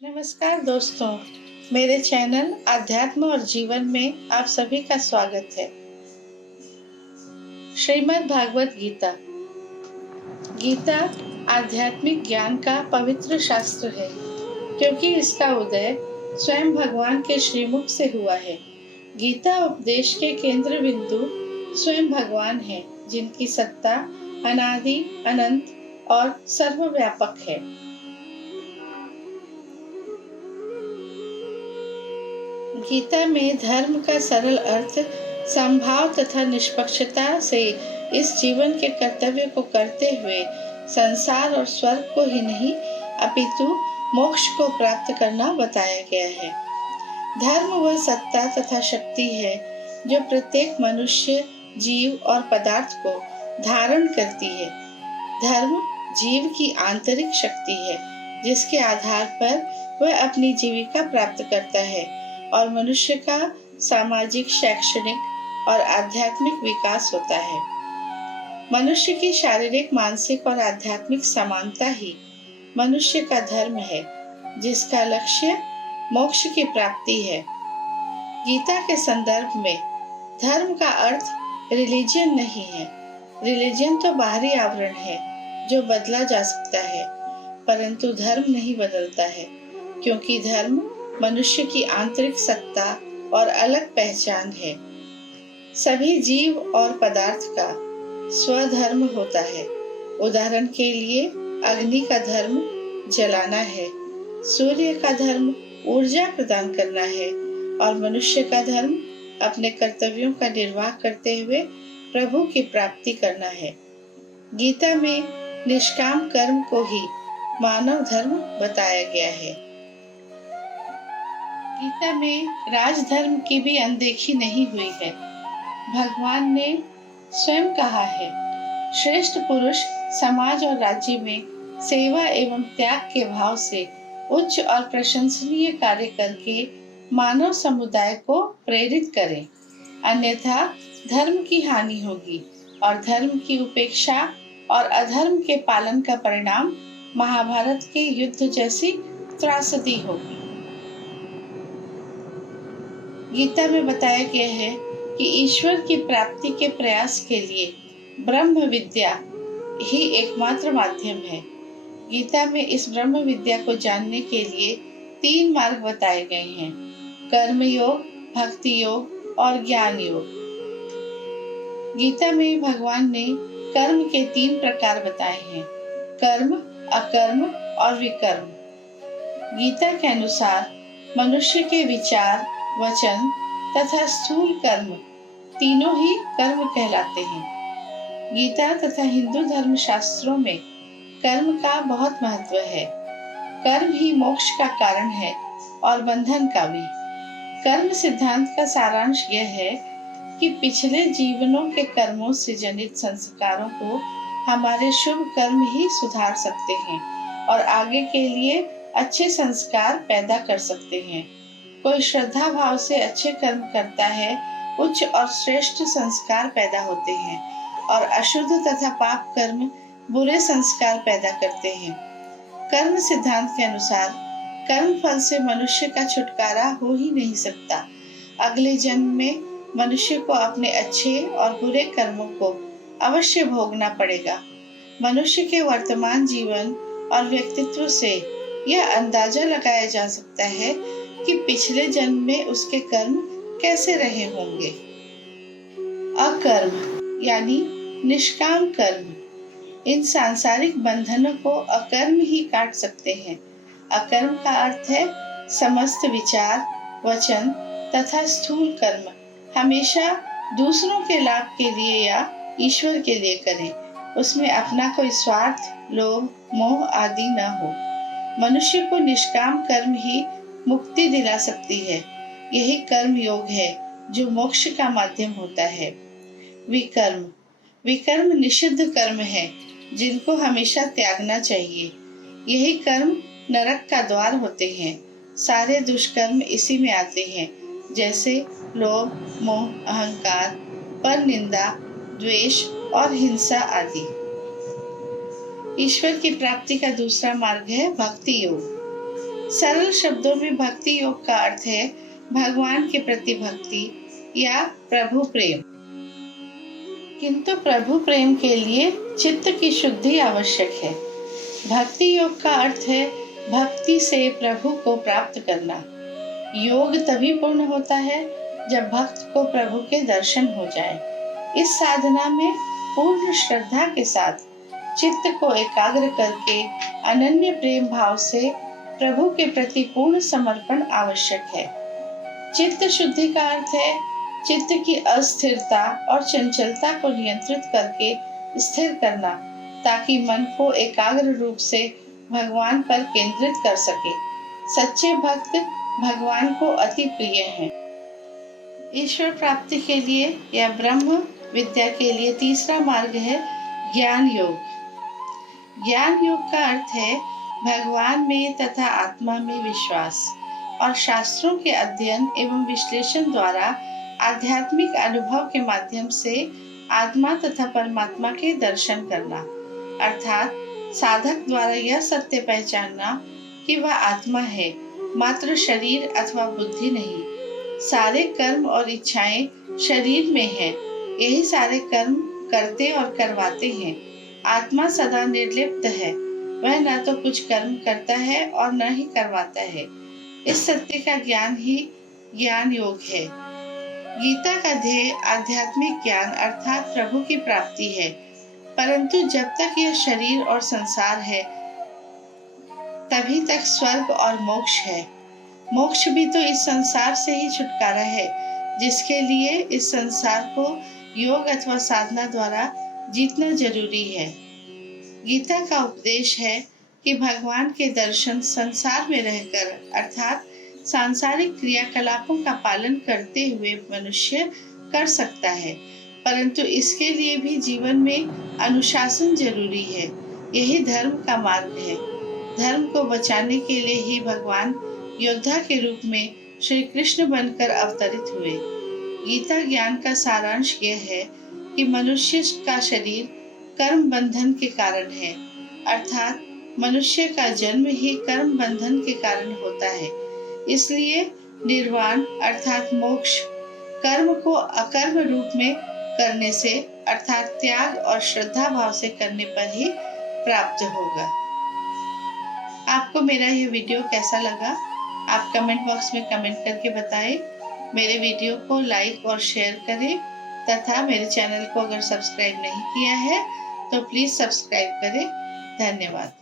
नमस्कार दोस्तों, मेरे चैनल आध्यात्म और जीवन में आप सभी का स्वागत है। श्रीमद् भागवत गीता। गीता आध्यात्मिक ज्ञान का पवित्र शास्त्र है, क्योंकि इसका उदय स्वयं भगवान के श्रीमुख से हुआ है। गीता उपदेश के केंद्र बिंदु स्वयं भगवान हैं, जिनकी सत्ता अनादि, अनंत और सर्वव्यापक है। गीता में धर्म का सरल अर्थ समभाव तथा निष्पक्षता से इस जीवन के कर्तव्य को करते हुए संसार और स्वर्ग को ही नहीं अपितु मोक्ष को प्राप्त करना बताया गया है। धर्म वह सत्ता तथा शक्ति है जो प्रत्येक मनुष्य, जीव और पदार्थ को धारण करती है। धर्म जीव की आंतरिक शक्ति है, जिसके आधार पर वह अपनी जीविका प्राप्त करता है और मनुष्य का सामाजिक, शैक्षणिक और आध्यात्मिक विकास होता है। मनुष्य की शारीरिक, मानसिक और आध्यात्मिक समानता ही मनुष्य का धर्म है, जिसका लक्ष्य मोक्ष की प्राप्ति है। गीता के संदर्भ में धर्म का अर्थ रिलीजन नहीं है। रिलीजन तो बाहरी आवरण है जो बदला जा सकता है, परंतु धर्म नहीं बदलता है, क्योंकि धर्म मनुष्य की आंतरिक सत्ता और अलग पहचान है। सभी जीव और पदार्थ का स्वधर्म होता है। उदाहरण के लिए अग्नि का धर्म जलाना है, सूर्य का धर्म ऊर्जा प्रदान करना है और मनुष्य का धर्म अपने कर्तव्यों का निर्वाह करते हुए प्रभु की प्राप्ति करना है। गीता में निष्काम कर्म को ही मानव धर्म बताया गया है। गीता में राजधर्म की भी अनदेखी नहीं हुई है। भगवान ने स्वयं कहा है, श्रेष्ठ पुरुष समाज और राज्य में सेवा एवं त्याग के भाव से उच्च और प्रशंसनीय कार्य करके मानव समुदाय को प्रेरित करें, अन्यथा धर्म की हानि होगी और धर्म की उपेक्षा और अधर्म के पालन का परिणाम महाभारत के युद्ध जैसी त्रासदी होगी। गीता में बताया गया है कि ईश्वर की प्राप्ति के प्रयास के लिए ब्रह्म विद्या ही एकमात्र माध्यम है। गीता में इस ब्रह्म विद्या को जानने के लिए 3 मार्ग बताए गए हैं: कर्म योग, भक्ति योग और ज्ञान योग। गीता में भगवान ने कर्म के 3 प्रकार बताए हैं: कर्म, अकर्म और विकर्म। गीता के अनुसार मनुष्य के विचार, वचन तथा स्थूल कर्म तीनों ही कर्म कहलाते हैं। गीता तथा हिंदू धर्म शास्त्रों में कर्म का बहुत महत्व है। कर्म ही मोक्ष का कारण है और बंधन का भी। कर्म सिद्धांत का सारांश यह है कि पिछले जीवनों के कर्मों से जनित संस्कारों को हमारे शुभ कर्म ही सुधार सकते हैं और आगे के लिए अच्छे संस्कार पैदा कर सकते हैं। कोई श्रद्धा भाव से अच्छे कर्म करता है, उच्च और श्रेष्ठ संस्कार पैदा होते हैं और अशुद्ध तथा पाप कर्म बुरे संस्कार पैदा करते हैं। कर्म सिद्धांत के अनुसार कर्म फल से मनुष्य का छुटकारा हो ही नहीं सकता। अगले जन्म में मनुष्य को अपने अच्छे और बुरे कर्मों को अवश्य भोगना पड़ेगा। मनुष्य के वर्तमान जीवन और व्यक्तित्व से यह अंदाजा लगाया जा सकता है कि पिछले जन्म में उसके कर्म कैसे रहे होंगे। अकर्म यानी निष्काम कर्म। इन सांसारिक बंधनों को अकर्म ही काट सकते हैं। अकर्म का अर्थ है समस्त विचार, वचन तथा स्थूल कर्म हमेशा दूसरों के लाभ के लिए या ईश्वर के लिए करें। उसमें अपना कोई स्वार्थ, लोभ, मोह आदि न हो। मनुष्य को निष्काम कर्म ही मुक्ति दिला सकती है। यही कर्म योग है जो मोक्ष का माध्यम होता है। विकर्म। विकर्म निषिद्ध कर्म है जिनको हमेशा त्यागना चाहिए। यही कर्म नरक का द्वार होते हैं। सारे दुष्कर्म इसी में आते हैं, जैसे लोभ, मोह, अहंकार, पर निंदा, द्वेष और हिंसा आदि। ईश्वर की प्राप्ति का दूसरा मार्ग है भक्ति योग। सरल शब्दों में भक्ति योग का अर्थ है भगवान के प्रति भक्ति या प्रभु प्रेम। किंतु प्रभु प्रेम के लिए चित्त की शुद्धि आवश्यक है। भक्ति योग का अर्थ है भक्ति से प्रभु को प्राप्त करना। योग तभी पूर्ण होता है जब भक्त को प्रभु के दर्शन हो जाए। इस साधना में पूर्ण श्रद्धा के साथ चित्त को एकाग्र करके अनन्य प्रेम भाव से प्रभु के प्रति पूर्ण समर्पण आवश्यक है। चित्त शुद्धि का अर्थ है चित्त की अस्थिरता और चंचलता को नियंत्रित करके स्थिर करना, ताकि मन को एकाग्र रूप से भगवान पर केंद्रित कर सके। सच्चे भक्त भगवान को अति प्रिय हैं। ईश्वर प्राप्ति के लिए या ब्रह्म विद्या के लिए तीसरा मार्ग है ज्ञान योग। ज्ञान योग का अर्थ है भगवान में तथा आत्मा में विश्वास और शास्त्रों के अध्ययन एवं विश्लेषण द्वारा आध्यात्मिक अनुभव के माध्यम से आत्मा तथा परमात्मा के दर्शन करना, अर्थात साधक द्वारा यह सत्य पहचानना कि वह आत्मा है, मात्र शरीर अथवा बुद्धि नहीं। सारे कर्म और इच्छाएं शरीर में हैं, यही सारे कर्म करते और करवाते हैं। आत्मा सदा निर्लिप्त है, वह न तो कुछ कर्म करता है और न ही करवाता है। इस सत्य का ज्ञान ही ज्ञान योग है। गीता का ध्येय आध्यात्मिक ज्ञान अर्थात प्रभु की प्राप्ति है, परंतु जब तक यह शरीर और संसार है तभी तक स्वर्ग और मोक्ष है। मोक्ष भी तो इस संसार से ही छुटकारा है, जिसके लिए इस संसार को योग अथवा साधना द्वारा जीतना जरूरी है। गीता का उपदेश है कि भगवान के दर्शन संसार में रहकर अर्थात सांसारिक क्रियाकलापों का पालन करते हुए मनुष्य कर सकता है, परंतु इसके लिए भी जीवन में अनुशासन जरूरी है। यही धर्म का मार्ग है। धर्म को बचाने के लिए ही भगवान योद्धा के रूप में श्री कृष्ण बनकर अवतरित हुए। गीता ज्ञान का सारांश यह है कि मनुष्य का शरीर कर्म बंधन के कारण है, अर्थात मनुष्य का जन्म ही कर्म बंधन के कारण होता है। इसलिए निर्वाण अर्थात मोक्ष कर्म को अकर्म रूप में करने से अर्थात त्याग और श्रद्धा भाव से करने पर ही प्राप्त होगा। आपको मेरा यह वीडियो कैसा लगा? आप कमेंट बॉक्स में कमेंट करके बताएं। मेरे वीडियो को लाइक और शेयर करें तथा मेरे चैनल को अगर सब्सक्राइब नहीं किया है तो प्लीज सब्सक्राइब करें। धन्यवाद।